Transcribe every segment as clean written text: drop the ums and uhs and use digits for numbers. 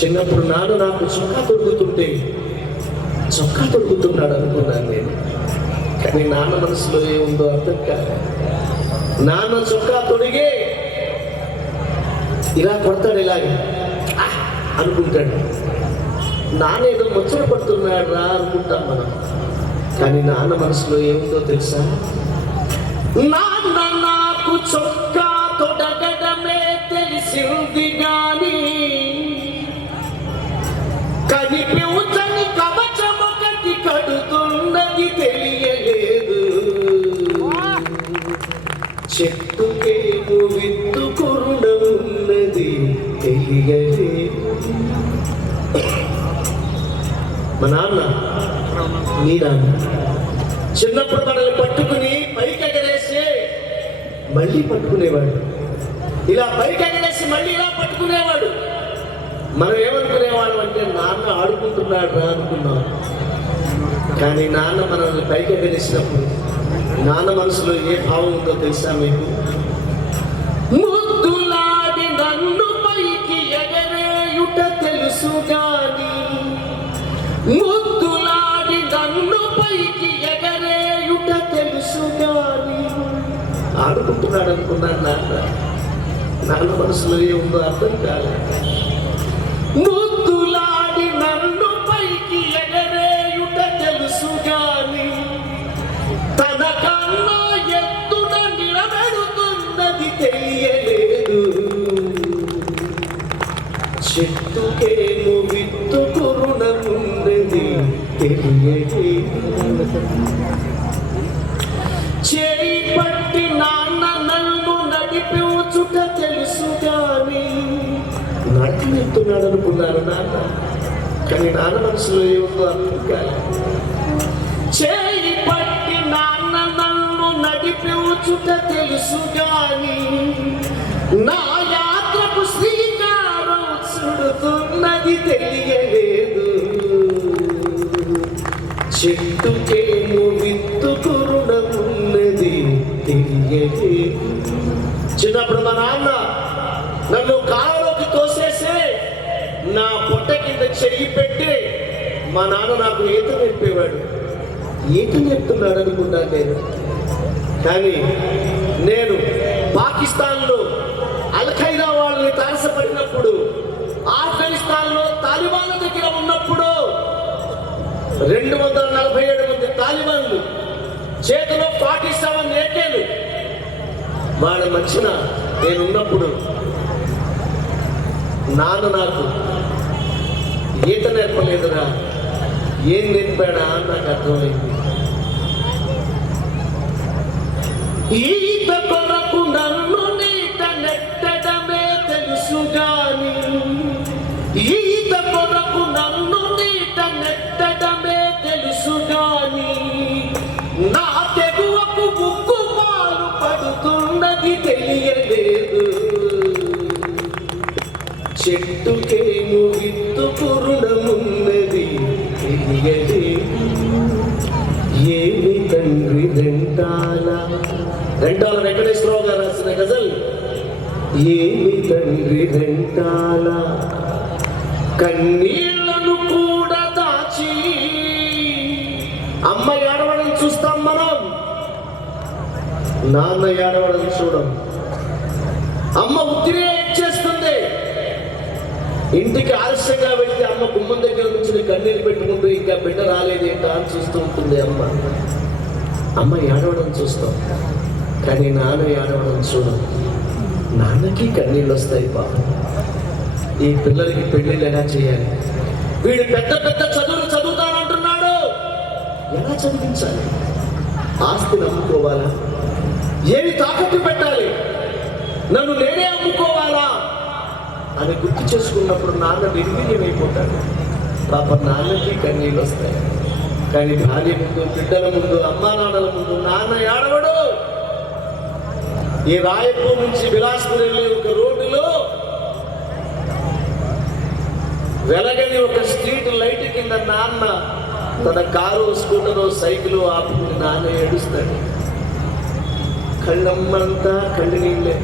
చిన్నప్పుడు నాన్న నాకు చొక్కా తొడుగుతున్నాడు అనుకున్నాను నేను. కానీ నాన్న మనసులో ఏముందో అర్థం కాదు. నాన్న చొక్కా తొడిగే ఇలా కొడతాడు, ఇలాగే అనుకుంటాడు. నాన్న ఏదో ముచ్చట పడుతున్నాడు రా అనుకుంటాం మనం. కానీ నాన్న మనసులో ఏముందో తెలుసా? నాన్న నాకు చొక్కా తొడగడమే తెలిసింది గాని కనిపించని కవచమొకటి కడుతున్నది తెలియలేదు. చెట్టుకేమో విత్తు కొరుడమున్నది తెలియలేదు. మా నాన్న, మీ నాన్న చిన్నప్పుడు మనల్ని పట్టుకుని పైకి ఎగరేసి మళ్ళీ పట్టుకునేవాడు. ఇలా పైకి ఎగరేసి మళ్ళీ ఇలా పట్టుకునేవాడు. మనం ఏమనుకునేవాడు అంటే నాన్న ఆడుకుంటున్నాడు రా అనుకున్నాం. కానీ నాన్న మనల్ని పైకి ఎగరేసినప్పుడు నాన్న మనసులో ఏ భావం ఉందో తెలుసా మీకు? ముద్దులాడి నన్ను పైకి ఎగరేయుట తెలుసు గాని, ముద్దులాడి నన్ను పైకి ఎగరేయుట తెలుసు గాని. ఆడుకుంటున్నాడు అనుకున్నాను నాన్న. నాన్న మనసులో ఏముందో అర్థం కాదు. ముద్దులాడి నన్ను పైకి ఎగరేయుట తెలుసు గాని తన కన్నా ఎత్తున నిలబెడుతున్నది తెలియలేదు. చెట్టుకేమో విత్తు కొరుడమున్నది తెలియలేదు. చేయి పట్టి నాన్న నన్ను నడిపించుట తెలుసు గాని నడిపిస్తున్నాడు అనుకున్నాను నాన్న. కానీ నాన్న మనసులో ఏముందో అర్థం కాదు. చేయి పట్టి నాన్న నన్ను నడిపించుట తెలుసు గాని నా యాత్రకు శ్రీకారం చుడుతున్నది తెలియలేదు. చెట్టుకేమో విత్తు కొరుడమున్నది తెలియలేదు. చిన్నప్పుడు మా నాన్న నన్ను కాళ్ళలోకి తోసేసి నా పొట్ట కింద చెయ్యి పెట్టి మా నాన్న నాకు ఈత నేర్పేవాడు. ఈత నేర్పుతున్నాడు అనుకున్నాను నేను. కానీ నేను పాకిస్తాన్లో అల్-ఖైదా వాళ్ళని తారసపడినప్పుడు, ఆఫ్ఘనిస్తాన్లో తాలిబాన్ల దగ్గర ఉన్నప్పుడు 247 మంది తాలిబాన్లు, చేతిలో 47 ఏకేలు, వాళ్ళ మధ్యన నేనున్నప్పుడు నాన్న నాకు ఈత నేర్పలేదురా. ఏం నేర్పాడా అని నాకు అర్థమైంది. ఈత కొరకు నన్ను నీట నెట్టడమే తెలుసు గాని, ఈత కొరకు నన్ను నీట నెట్టడమే తెలుసు గాని నా తెగువకు ముగ్గు పాలు పడుతున్నది తెలియలేదు. చెట్టుకేమో విత్తు కొరుడమున్నది తెలియలేదు. ఏమి తండ్రి రెంటాల వెంకటేశ్వరరావు గారు రాసిన గజల్. ఏమి తండ్రి రెంటాల కన్నీళ్లను కూడా దాచి. అమ్మ ఏడవడం చూస్తాం మనం, నాన్న ఏడవడం చూడం. అమ్మ ఉత్తిరే చేస్తుంది. ఇంటికి ఆలస్యంగా వెళ్తే అమ్మ గుమ్మం దగ్గర నుంచి కన్నీరు పెట్టుకుంటూ ఇంకా బిడ్డ రాలేదు ఏంటా అని చూస్తూ ఉంటుంది అమ్మ. అమ్మ ఏడవడం చూస్తాం, కానీ నాన్న ఏడవడం చూడం. నాన్నకి కన్నీళ్ళు వస్తాయి పాపం. ఈ పిల్లలకి పెళ్ళిళ్ళు ఎలా చేయాలి? వీడు పెద్ద పెద్ద చదువులు చదువుతానంటున్నాడు, ఎలా చదివించాలి? ఆస్తిని అమ్ముకోవాలా? ఏమి తాకట్టు పెట్టాలి? నన్ను నేనే అమ్ముకోవాలా అని గుర్తు చేసుకున్నప్పుడు నాన్న నిర్వీర్యమైపోతాడు. పాప నాన్నకి కన్నీళ్ళు వస్తాయి. కానీ భార్య ముందు, బిడ్డల ముందు, అమ్మా నాన్నల ముందు నాన్న ఏడవడు. ఈ రాయపూర్ నుంచి బిలాస్పూర్ వెళ్ళే ఒక రోడ్డులో వెలగని ఒక స్ట్రీట్ లైట్ కింద నాన్న తన కారు, స్కూటరు, సైకిల్ ఆపుకుని నాన్న ఏడుస్తాడు. కళ్ళమ్మంతా కళ్ళు నీళ్ళే,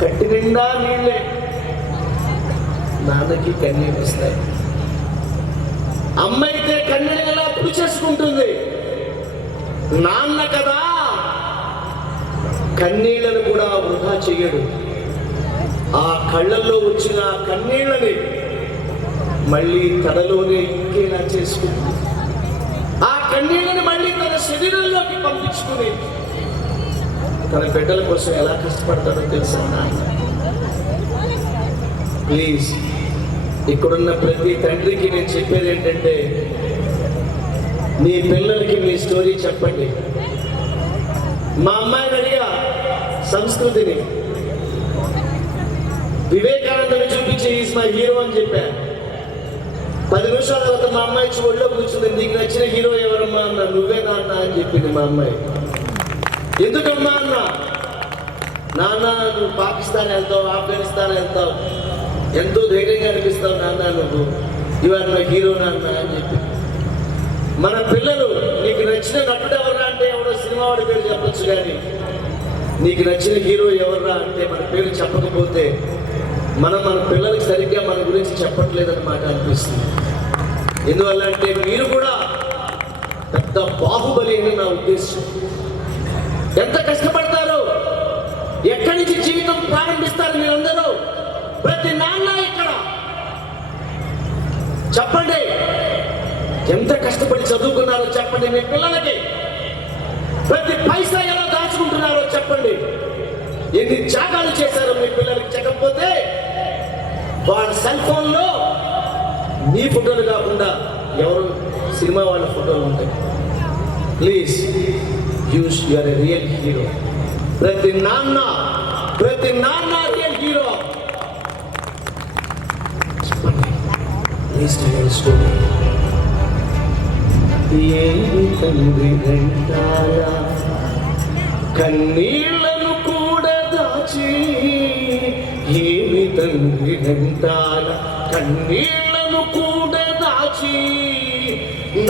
కట్టి నిండా నీళ్ళే. నాన్నకి కన్నీళ్ళు వస్తాయి. అమ్మ అయితే కన్నీళ్ళు ఎలా పుడిచేసుకుంటుంది. నాన్న కదా కన్నీళ్లను కూడా వృధా చెయ్యడు. ఆ కళ్ళల్లో వచ్చిన కన్నీళ్ళని మళ్ళీ తనలోనే ఇంకేలా చేసుకుంటుంది. ఆ కన్నీళ్ళని మళ్ళీ తన శరీరంలోకి పంపించుకుని తన బిడ్డల కోసం ఎలా కష్టపడతాడో తెలుసా నాన్న. ప్లీజ్, ఇక్కడున్న ప్రతి తండ్రికి నేను చెప్పేది ఏంటంటే, మీ పిల్లలకి మీ స్టోరీ చెప్పండి. మా అమ్మాయిని అడిగా సంస్కృతిని, వివేకానందని చూపించి ఈజ్ మై హీరో అని చెప్పాను. 10 నిమిషాల తర్వాత మా అమ్మాయి ఒళ్ళో కూర్చుంది. నీకు నచ్చిన హీరో ఎవరమ్మా అన్నా. నువ్వే నాన్న అని చెప్పింది మా అమ్మాయి. ఎందుకమ్మా అన్న. నాన్న నువ్వు పాకిస్తాన్ వెళ్తావు, ఆఫ్ఘనిస్తాన్ వెళ్తావు, ఎంతో ధైర్యంగా అనిపిస్తావు నాన్న, నువ్వు ఇవాళ నా హీరో నాన్న అని చెప్పి. మన పిల్లలు నీకు నచ్చిన నటుడు ఎవర్రా అంటే ఎవడో సినిమా వాడి పేరు చెప్పచ్చు, కానీ నీకు నచ్చిన హీరో ఎవర్రా అంటే మన పేరు చెప్పకపోతే మన పిల్లలకి సరిగ్గా మన గురించి చెప్పట్లేదన్నమాట అనిపిస్తుంది. ఎందువల్ల అంటే మీరు కూడా పెద్ద బాహుబలి అని నా ఉద్దేశం. ఎంత కష్టపడతారో, ఎక్కడి నుంచి జీవితం ప్రారంభిస్తారు మీరందరూ. ప్రతి నాన్న ఇక్కడ చెప్పండి, ఎంత కష్టపడి చదువుకున్నారో చెప్పండి మీ పిల్లలకి. ప్రతి పైసా ఎలా దాచుకుంటున్నారో చెప్పండి. ఎన్ని త్యాగాలు చేశారో మీ పిల్లలకి చెప్పకపోతే వాళ్ళ సెల్ ఫోన్లో మీ ఫోటోలు కాకుండా ఎవరు సినిమా వాళ్ళ ఫోటోలు ఉంటాయి. Please use your real hero. ప్రతి నాన్న రియల్ హీరో. ఏమి తండ్రి వెంటాల కన్నీళ్లను కూడా దాచి, ఏమి తండ్రి వెంటాల కన్నీళ్లను కూడా దాచి,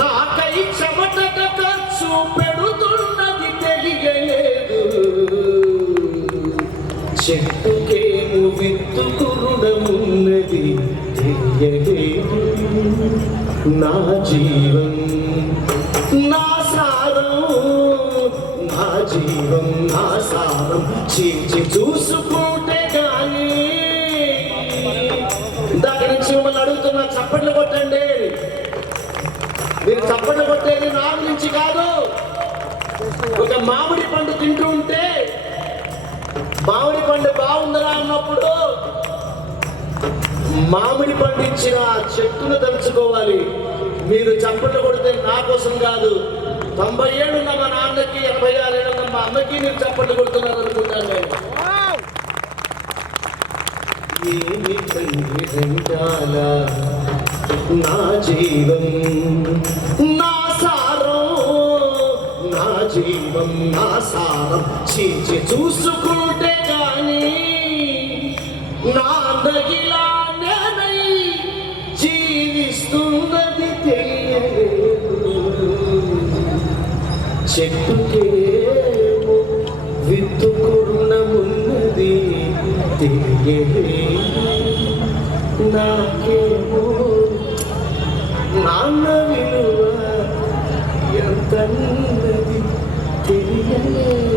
నాకై చెమటక ఖర్చు పెడుతున్నది తెలియలేదు. చెట్టుకేము విత్తుకు రుణమున్నది తెలియలేదు. నా జీవం నా సారం, నా జీవం నా సారం చీల్చి చూసుకుంటే కానీ. దాని నుంచి మిమ్మల్ని అడుగుతున్నా, చప్పట్లు కొట్టండి. మీరు చప్పట్లు కొట్టేది నా గురించి కాదు. ఒక మామిడి పండు తింటూ ఉంటే మామిడి పండు బాగుందరా అన్నప్పుడు మామిడి పండు ఇచ్చిన చెట్టును తలుచుకోవాలి. మీరు చప్పట్లు కొడితే నా కోసం కాదు. 90 ఏళ్ళున్న మా నాన్నకి, 86 ఏళ్ళున్న మా అమ్మకి మీరు చప్పట్లు కొడుతున్నారు అనుకుంటాను నేను. ఏమి తండ్రి వెంటాల నా జీవం నా సారం, నా జీవం నా సారం చీల్చి చూసుకుంటే కానీ నాన్నగిలా నేనై జీవిస్తున్నది తెలియలేదు. చెట్టుకేమో విత్తుకు రుణమున్నది తెలియలేదు. నాకేమో నాన్న విలువ ఎంతన్నది తెలియలేదు.